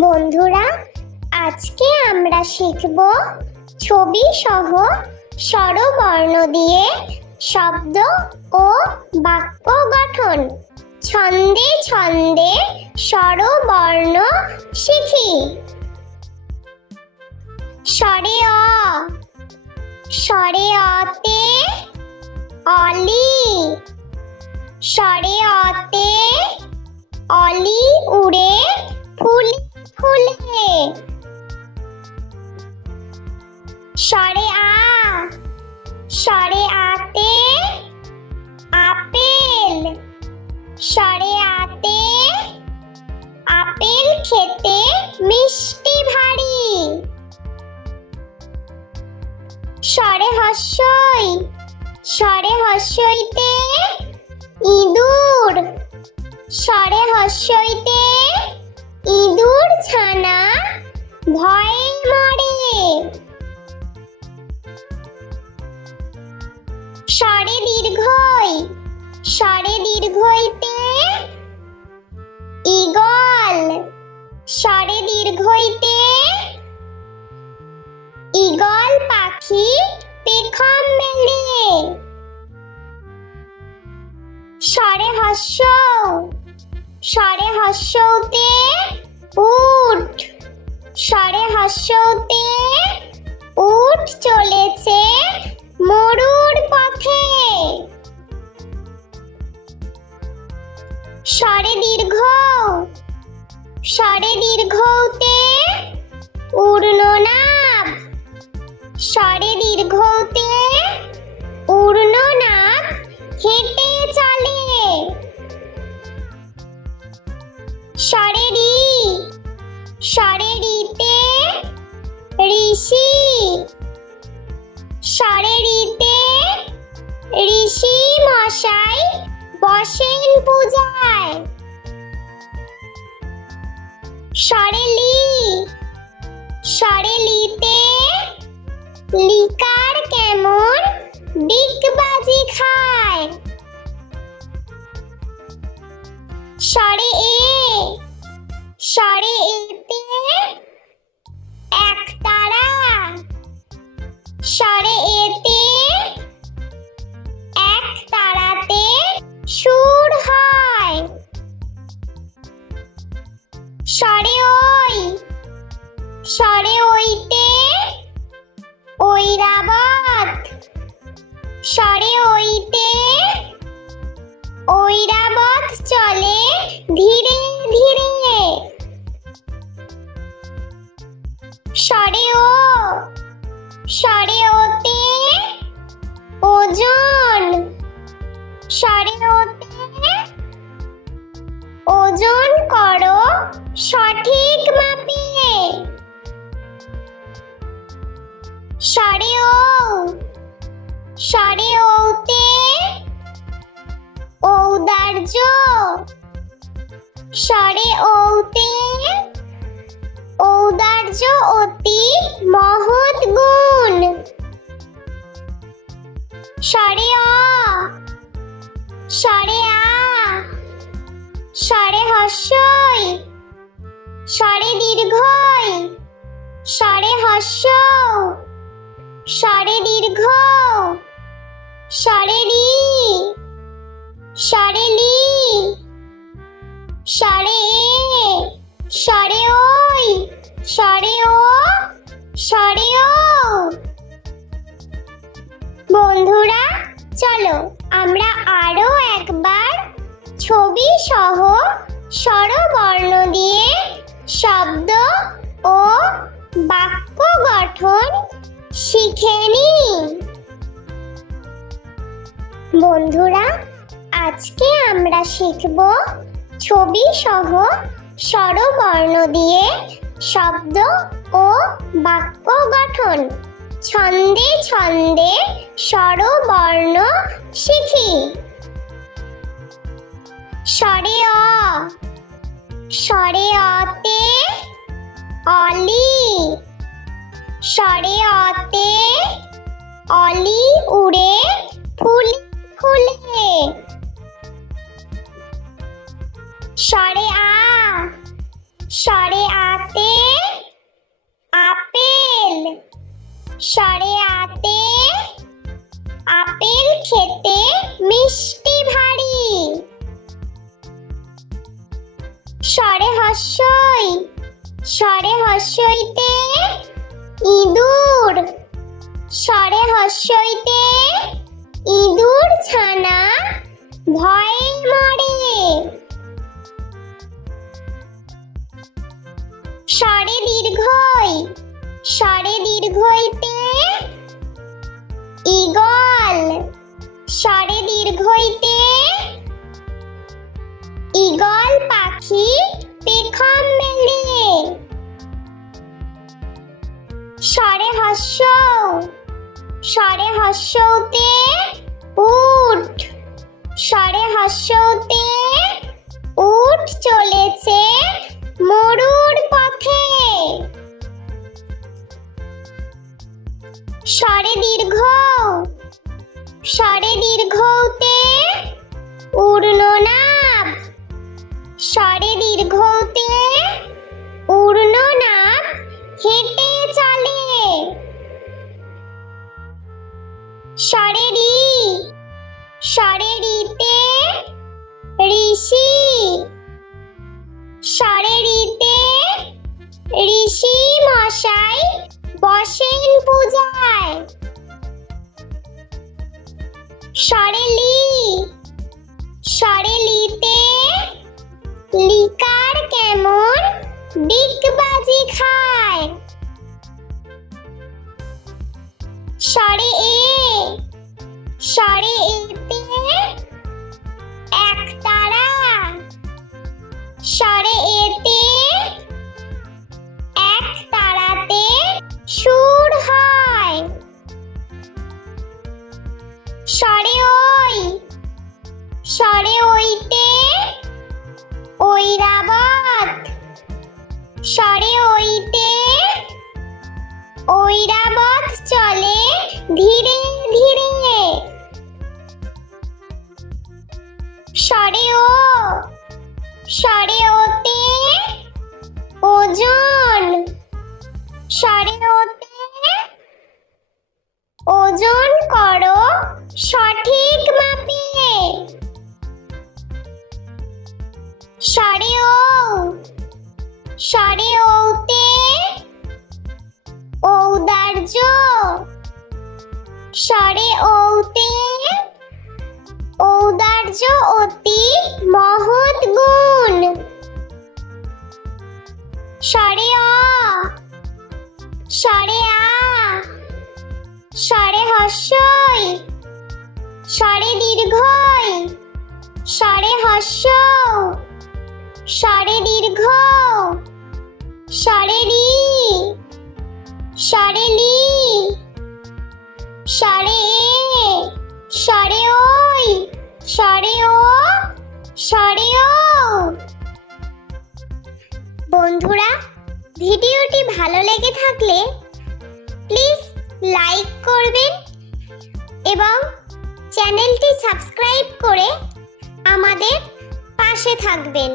বন্ধুরা, আজকে আমরা শিখব ছবি সহ স্বরবর্ণ দিয়ে শব্দ ও বাক্য গঠন। ছন্দে ছন্দে স্বরবর্ণ শিখি। স্বরে অ, স্বরে অতে অলি, স্বরে অতে অলি উড়ে ফুলে ফুলে। স্বরে আ, স্বরে আতে আপেল, স্বরে আতে আপেল খেতে মিষ্টি ভারী। স্বরে হস্যই, স্বরে হস্যইতে ইঁদুর, স্বরে হস্যইতে ইঁদুর ছানা ভয়ে মরে। স্বরে দীর্ঘই, স্বরে দীর্ঘইতে ঈগল, স্বরে দীর্ঘইতে ঈগল পাখি পেখম মেলে। স্বরে হস্য, স্বরে হস্যতে উট, স্বরে হস্যতে উট চলেছে মরুর পথে। স্বরে দীর্ঘ, স্বরে দীর্ঘতে ঊর্ধ্বনাভ, স্বরে দীর্ঘতে ঊর্ধ্বনাভ হেঁটে চলে। স্বরে রি, স্বরে রিতে ঋষি, স্বরে রিতে ঋষি মশাই বসেন পূজায়। স্বরে লি, স্বরে লিতে লিকার কেমন ডিগবাজি খায়। স্বরে এ, স্বরে এতে একতারা, স্বরে এতে একতারাতে সুর হয়। স্বরে ওই, স্বরে ওইতে ঐরাবত, স্বরে ওইতে ঐরাবত চলে ধীরে ধীরে। স্বরে ও, স্বরে ওতে ওজন, স্বরে ওতে ওজন করো সঠিক মাপে। স্বরে ও, স্বরে ওতে ঔদার্য, স্বরে ওতে ঔদার্য অতি মহৎ গুণ। স্বরে অ, স্বরে আ, স্বরে হস্যই, স্বরে দীর্ঘই, স্বরে হস্য, স্বরে দীর্ঘ, স্বরে রি, স্বরে লি, স্বরে এ, স্বরে ওই, স্বরে ও, স্বরে ও। বন্ধুরা, চলো আমরা আরো একবার ছবি সহ স্বরবর্ণ দিয়ে শব্দ ও বাক্য গঠন শিখে নিই। বন্ধুরা, আজকে আমরা শিখব ছবি সহ স্বরবর্ণ দিয়ে শব্দ ও বাক্য গঠন। ছন্দে ছন্দে স্বরবর্ণ শিখি। স্বরে অ, স্বরে অতে অলি, স্বরে অতে অলি উড়ে ফুলে ফুলে। স্বরে আ, স্বরে আতে স্বরে আতে আপেল খেতে মিষ্টি ভারী। স্বরে হর্ষই স্বরে হর্ষইতে ইঁদুর। স্বরে হর্ষইতে ইঁদুর ছানা ভয়ে মরে। স্বরে দীর্ঘই স্বরে দীর্ঘইতে ঈগল। স্বরে দীর্ঘইতে ঈগল পাখি পেখম মেলে। স্বরে হর্ষৌ স্বরে হর্ষৌতে উট। স্বরে হর্ষৌতে উট চলেছে মরুর পথে। স্বরে দীর্ঘ স্বরে দীর্ঘতে ঊর্ধ্বনাভ। স্বরে দীর্ঘতে ঊর্ধ্বনাভ হেঁটে চলে। স্বরে রি স্বরে রিতে ঋষি। স্বরে রিতে ঋষি মশাই বসেন পূজায়। স্বরে লি স্বরে লিতে লিকার কেমন ডিগবাজি খায়। স্বরে এ স্বরে এতে একতারা। স্বরে এতে এক তারাতে সুর হয়। স্বরে ওই স্বরে ওইতে ঐরাবত। স্বরে ওইতে ঐরাবত চলে ধীরে ধীরে। স্বরে ও স্বরে ওতে ওজন। স্বরে ওতে ওজন করো সঠিক মাপে। স্বরে ও স্বরে ওতে ঔদার্য। স্বরে ওতে ঔদার্য অতি মহৎ গুণ। স্বরে অ স্বরে আ স্বরে হর্ষই স্বরে দীর্ঘই স্বরে হর্ষৌ স্বরে দীর্ঘ স্বরে রি স্বরে লি স্বরে এ স্বরে ওই স্বরে ও স্বরে ও। বন্ধুরা, ভিডিওটি ভালো লেগে থাকলে প্লিজ লাইক করবেন এবং চ্যানেলটি সাবস্ক্রাইব করে আমাদের পাশে থাকবেন।